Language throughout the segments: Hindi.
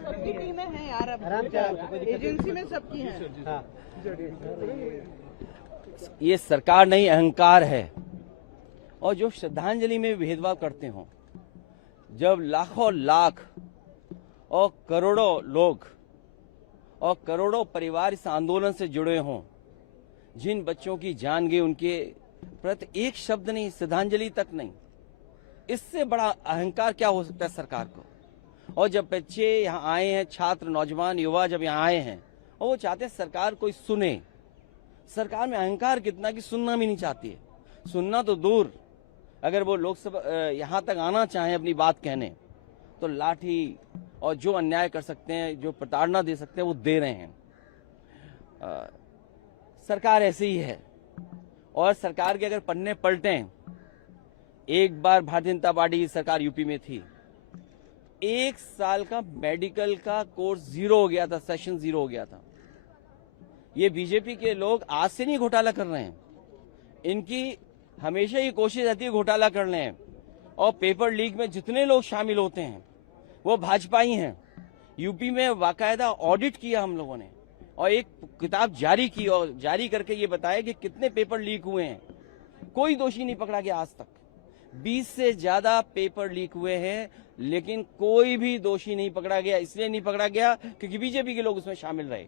सबकी टीमें हैं यार, अब एजेंसी में सबकी हैं। ये सरकार नहीं, अहंकार है। और जो श्रद्धांजलि में भेदभाव करते हो, जब लाखों लाख और करोड़ों लोग और करोड़ों परिवार इस आंदोलन से जुड़े हों, जिन बच्चों की जान गई, उनके प्रति एक शब्द नहीं, श्रद्धांजलि तक नहीं, इससे बड़ा अहंकार क्या हो सकता है सरकार को। और जब बच्चे यहाँ आए हैं, छात्र, नौजवान, युवा जब यहाँ आए हैं और वो चाहते हैं सरकार कोई सुने, सरकार में अहंकार कितना कि सुनना भी नहीं चाहती है। सुनना तो दूर, अगर वो लोकसभा यहाँ तक आना चाहें अपनी बात कहने, तो लाठी और जो अन्याय कर सकते हैं, जो प्रताड़ना दे सकते हैं, वो दे रहे हैं। सरकार ऐसे ही है। और सरकार के अगर पन्ने पलटें, एक बार भारतीय जनता पार्टी की सरकार यूपी में थी, 1 साल का मेडिकल का कोर्स जीरो हो गया था, सेशन जीरो हो गया था। ये बीजेपी के लोग आज से नहीं घोटाला कर रहे हैं, इनकी हमेशा ही कोशिश रहती है घोटाला करने हैं। और पेपर लीक में जितने लोग शामिल होते हैं वो भाजपाई हैं। यूपी में बाकायदा ऑडिट किया हम लोगों ने और एक किताब जारी की और जारी करके ये बताया कि कितने पेपर लीक हुए हैं। कोई दोषी नहीं पकड़ा गया आज तक। 20 से ज्यादा पेपर लीक हुए हैं, लेकिन कोई भी दोषी नहीं पकड़ा गया। इसलिए नहीं पकड़ा गया क्योंकि बीजेपी के लोग उसमें शामिल रहे।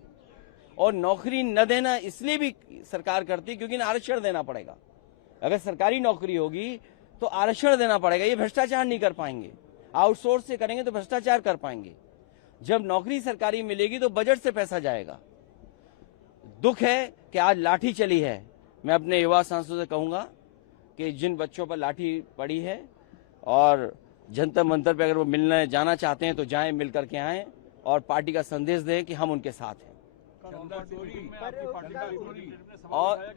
और नौकरी न देना इसलिए भी सरकार करती क्योंकि आरक्षण देना पड़ेगा। अगर सरकारी नौकरी होगी तो आरक्षण देना पड़ेगा। ये भ्रष्टाचार नहीं कर पाएंगे, आउटसोर्स से करेंगे तो भ्रष्टाचार कर पाएंगे। जब नौकरी सरकारी मिलेगी तो बजट से पैसा जाएगा। दुख है कि आज लाठी चली है। मैं अपने युवा सांसदों से कहूंगा कि जिन बच्चों पर लाठी पड़ी है और जंतर मंतर पे अगर वो मिलने जाना चाहते हैं तो जाएं, मिल करके आएं और पार्टी का संदेश दें कि हम उनके साथ हैं। और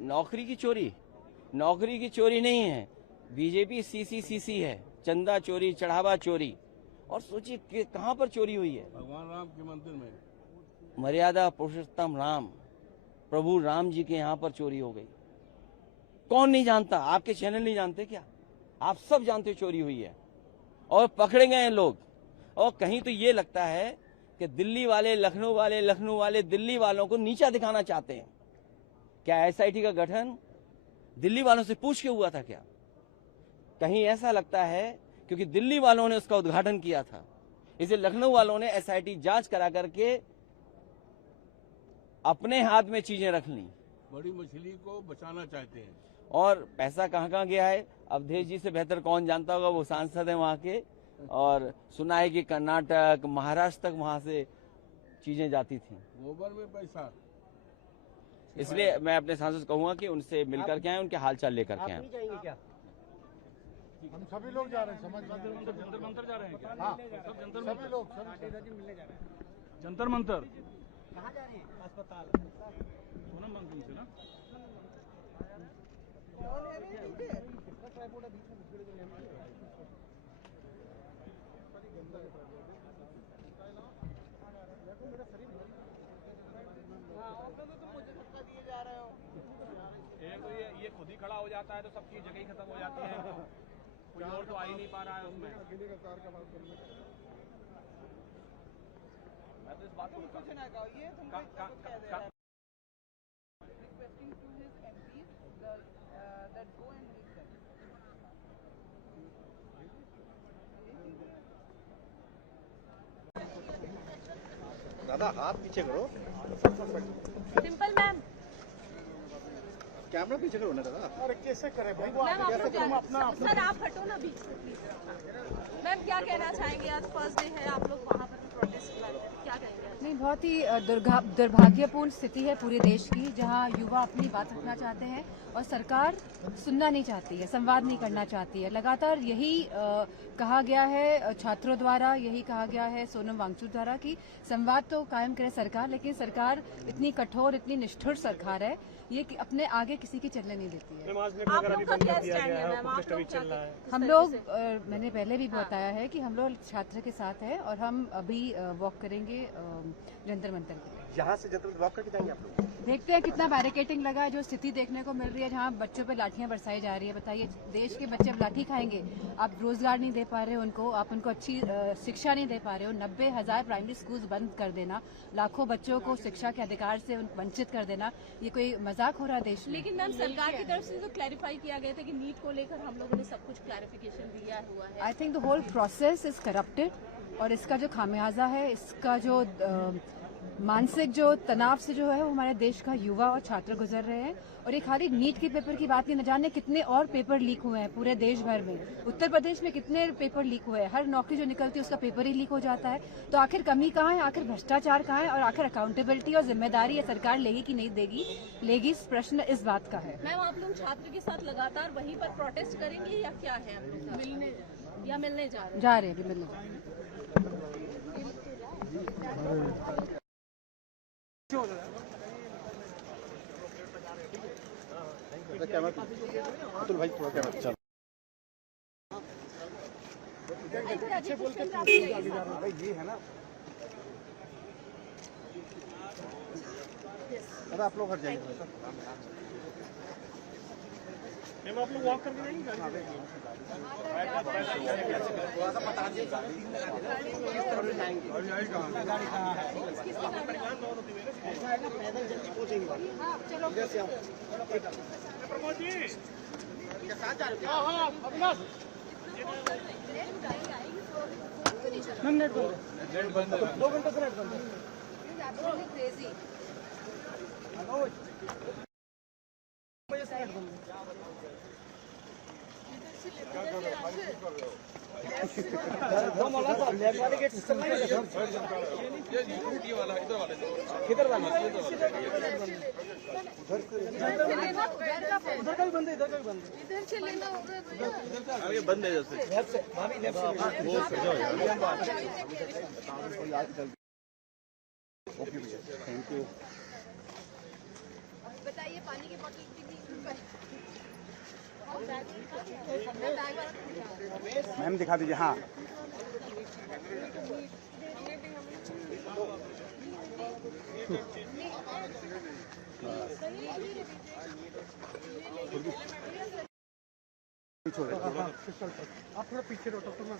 नौकरी की चोरी नहीं है, बीजेपी सीसीसीसी है, चंदा चोरी, चढ़ावा चोरी। और सोचिए कि कहां पर चोरी हुई है। भगवान राम के मंदिर में, मर्यादा पुरुषोत्तम राम, प्रभु राम जी के यहाँ पर चोरी हो गई। कौन नहीं जानता? आपके चैनल नहीं जानते क्या? आप सब जानते चोरी हुई है और पकड़े गए हैं लोग। और कहीं तो ये लगता है कि दिल्ली वाले, लखनऊ वाले दिल्ली वालों को नीचा दिखाना चाहते हैं। क्या एसआईटी का गठन दिल्ली वालों से पूछ के हुआ था क्या? कहीं ऐसा लगता है क्योंकि दिल्ली वालों ने उसका उद्घाटन किया था, इसलिए लखनऊ वालों ने एसआईटी जांच करा करके अपने हाथ में चीजें रख ली। बड़ी मछली को बचाना चाहते हैं। और पैसा कहाँ गया है अवधेश जी से बेहतर कौन जानता होगा, वो सांसद है वहाँ के। और सुना है कि कर्नाटक, महाराष्ट्र तक वहाँ से चीजें जाती थी। गोबर में पैसा। इसलिए मैं अपने सांसद कहूंगा कि उनसे मिलकर के आए, उनके हालचाल लेकर के आए। क्या हम सभी लोग जा रहे हैं, समाजवादी जंतर मंतर जा रहे हैं क्या? हाँ, सब जंतर सभी लोग मिलने जा रहे हैं। जंतर मंतर कहाँ जा रहे हैं? अस्पताल सोनम वांगचुक से ना। ये खुद ही खड़ा हो जाता है तो सबकी जगह ही खत्म हो जाती है। कोई और तो आ ही नहीं पा रहा है उसमें। मैं तो इस बात को दादा हाथ पीछे करो। सिंपल मैम, कैमरा पीछे करो ना दादा। अरे कैसे करें भाई? सर आप हटो ना बीच। मैम क्या कहना चाहेंगे? आज फर्स्ट डे है, आप लोग वहाँ पर प्रोटेस्ट कर रहे हैं, क्या कहेंगे? नहीं, बहुत ही दुर्भाग्यपूर्ण स्थिति है पूरे देश की, जहां युवा अपनी बात रखना चाहते हैं और सरकार सुनना नहीं चाहती है, संवाद नहीं करना चाहती है। लगातार यही कहा गया है छात्रों द्वारा, यही कहा गया है सोनम वांगचुक द्वारा कि संवाद तो कायम करे सरकार, लेकिन सरकार इतनी कठोर, इतनी निष्ठुर सरकार है, ये कि अपने आगे किसी की चलने नहीं देती है। आप लोग का क्या स्टैंड है मैम? आप लोग हम लोग मैंने पहले भी बताया है कि हम लोग छात्र के साथ है और हम अभी वॉक करेंगे जंतर मंतर। यहाँ से जंतर वॉक करके जाएंगे आप लोग? देखते हैं कितना बैरिकेटिंग लगा है। जो स्थिति देखने को मिल रही है जहां बच्चों पे लाठियां बरसाई जा रही है, बताइए देश के बच्चे अब लाठी खाएंगे। आप रोजगार नहीं दे पा रहे हो उनको, आप उनको अच्छी शिक्षा नहीं दे पा रहे हो। 90,000 प्राइमरी स्कूल्स बंद कर देना, लाखों बच्चों को शिक्षा के अधिकार से वंचित कर देना, ये कोई मजाक हो रहा है देश में? लेकिन मैम सरकार की तरफ से तो क्लैरिफाई किया गया था कि नीट को लेकर हम लोगों ने सब कुछ क्लैरिफिकेशन दिया हुआ है। I think the whole process is corrupted और इसका जो खामियाजा है, इसका जो मानसिक जो तनाव से जो है वो हमारे देश का युवा और छात्र गुजर रहे हैं। और ये खाली नीट के पेपर की बात नहीं, न जाने कितने और पेपर लीक हुए हैं पूरे देश भर में। उत्तर प्रदेश में कितने पेपर लीक हुए हैं, हर नौकरी जो निकलती है उसका पेपर ही लीक हो जाता है। तो आखिर कमी कहाँ है, आखिर भ्रष्टाचार कहाँ है और आखिर अकाउंटेबिलिटी और जिम्मेदारी ये सरकार लेगी कि नहीं लेगी, प्रश्न इस बात का है। मैम आप लोग छात्र के साथ लगातार वहीं पर प्रोटेस्ट करेंगे या क्या है? मिलने जा रहे हैं अभी मिलने। अतुल भाई थोड़ा कैमरा चल ये है ना दादा, आप लोग हट जाइए मैम, आप लोग वॉक करके जाएंगे नेट बंद है 2 घंटे से नेट बंद है। किधर वाला उधर का भी बंद है, इधर का भी बंद है। इधर से लेना होगा, ये बंद है जैसे लेफ्ट से भाभी लेफ्ट से वो सजाओ यार। ओके भैया, थैंक यू। बताइए पानी की बोतल मैम दिखा दीजिए। हाँ आप थोड़ा पीछे रोटो तो मैं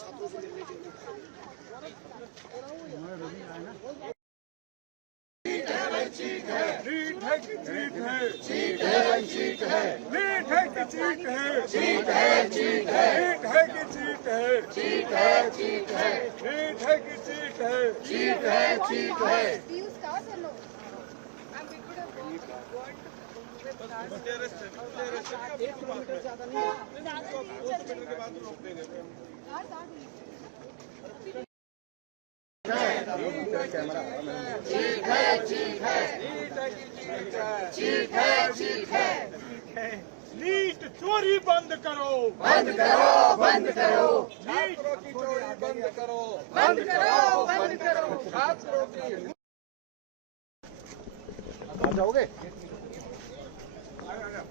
छात्रों से मिलने के लिए चीट है कि चीट है, चीट है चीट है, नीट है कि चीट है, चीट है चीट है, नीट है कि चीट है, चीट है चीट है, नीट है कि चीट है, चीट है चीट है। चीट है चीट है, चीट है चीट है। नीट चोरी बंद करो, बंद करो, बंद करो। छात्रों की चोरी बंद करो, बंद करो, बंद करो। छात्रों की आ जाओगे।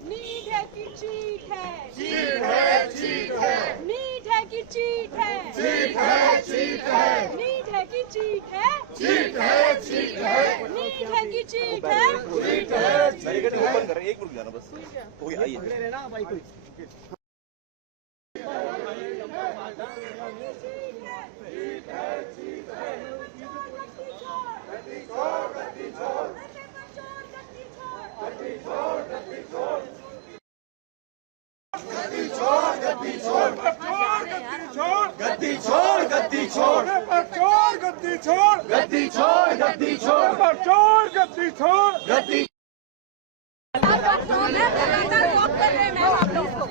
नीट है कि चीट है, चीट है चीट है, नीट है कि चीट है, चीट है चीट है, नीट है कि चीट है, चीट है चीट है, नीट है कि चीट है, चीट है। बैरिकेड ओपन कर रहे हैं, एक मिनट जाना बस। कोई आइए लेना भाई कोई। गद्दी छोड़, गद्दी छोड़, गद्दी छोड़, गद्दी छोड़, गद्दी छोड़, गद्दी छोड़, गद्दी छोड़, गद्दी। लगातार वॉक कर रहे हैं मैम आप लोग को।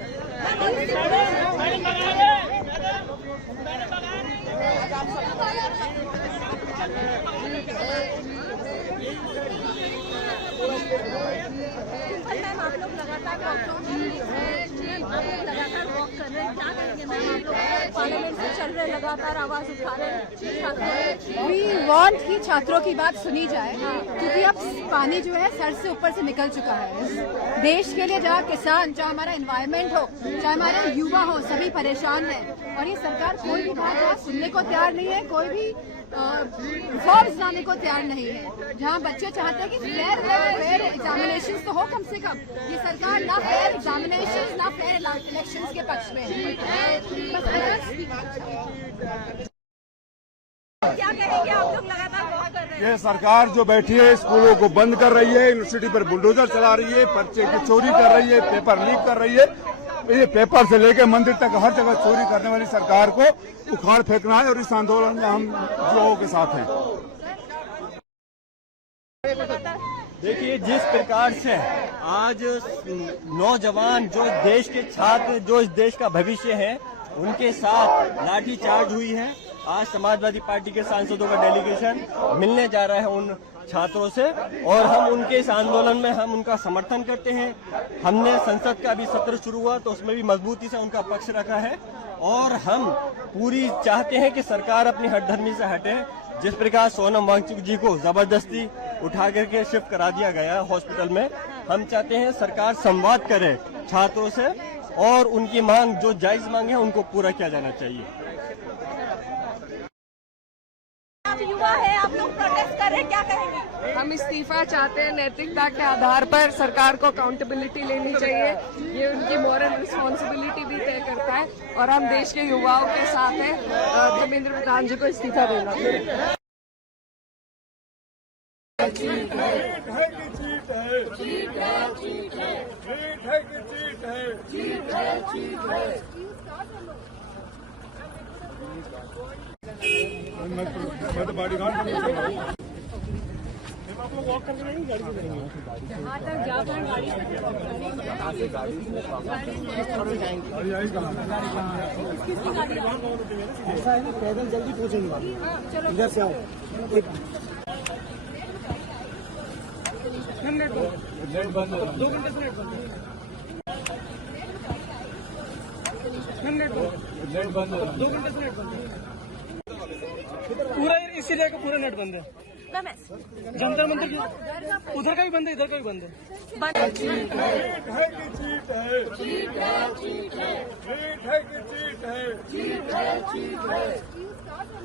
मैम आप लोग लगातार वॉक कर रहे हैं, क्या करेंगे मैम? आप लोग पार्लियामेंट से चल रहे हैं लगातार आवाज उठा रहे हैं। वी वांट कि छात्रों की बात सुनी जाए, क्योंकि अब पानी जो है सर से ऊपर से निकल चुका है। इस देश के लिए जहाँ किसान, चाहे हमारा एनवायरनमेंट हो, चाहे हमारे युवा हो, सभी परेशान हैं और ये सरकार कोई भी बात सुनने को तैयार नहीं है, कोई भी रिफॉर्म्स लाने को तैयार नहीं है। जहाँ बच्चे चाहते हैं कि फेयर एग्जामिनेशन तो हो कम से कम, ये सरकार ना फेयर एग्जामिनेशन ना फेयर इलेक्शंस के पक्ष में है। क्या कहेंगे आप लोग लगातार वॉक कर रहे हैं? ये सरकार जो बैठी है स्कूलों को बंद कर रही है, यूनिवर्सिटी पर बुलडोजर चला रही है, पर्चे की चोरी कर रही है, पेपर लीक कर रही है। ये पेपर से लेकर मंदिर तक हर जगह चोरी करने वाली सरकार को उखाड़ फेंकना है और इस आंदोलन में हम लोगों के साथ हैं। देखिए, जिस प्रकार से आज नौजवान जो देश के छात्र, जो इस देश का भविष्य है, उनके साथ लाठीचार्ज हुई है। आज समाजवादी पार्टी के सांसदों का डेलीगेशन मिलने जा रहा है उन छात्रों से और हम उनके इस आंदोलन में हम उनका समर्थन करते हैं। हमने संसद का अभी सत्र शुरू हुआ तो उसमें भी मजबूती से उनका पक्ष रखा है और हम पूरी चाहते हैं कि सरकार अपनी हठधर्मी से हटे। जिस प्रकार सोनम वांगचुक जी को जबरदस्ती उठा करके शिफ्ट करा दिया गया है हॉस्पिटल में, हम चाहते हैं सरकार संवाद करे छात्रों से और उनकी मांग, जो जायज मांग है, उनको पूरा किया जाना चाहिए। आप युवा है, आप लोग प्रोटेस्ट कर रहे हैं, क्या कहेंगे? हम इस्तीफा चाहते हैं। नैतिकता के आधार पर सरकार को अकाउंटेबिलिटी लेनी चाहिए, ये उनकी मॉरल रिस्पॉन्सिबिलिटी भी तय करता है और हम देश के युवाओं के साथ हैं। धर्मेंद्र प्रधान जी को इस्तीफा देना चाहिए। चीट है कि चीट है, चीट है कि चीट है। मैं तो बॉडी गार्ड आप लोग वॉक करके नहीं गाड़ी से करेंगे। जहाँ तक जा पाए गाड़ी ऐसा है ना, पैदल जल्दी पहुँचेंगे। इधर से आओ। नेट बंद है, 2 घंटे से नेट बंद है। नेट बंद है, 2 घंटे से नेट बंद है। पूरा इस एरिया का पूरा नेट बंद है। जंतर मंतर उधर का भी बंद है, इधर का भी बंद है। चीट है कि चीट है, चीट है कि चीट है, चीट है कि चीट है।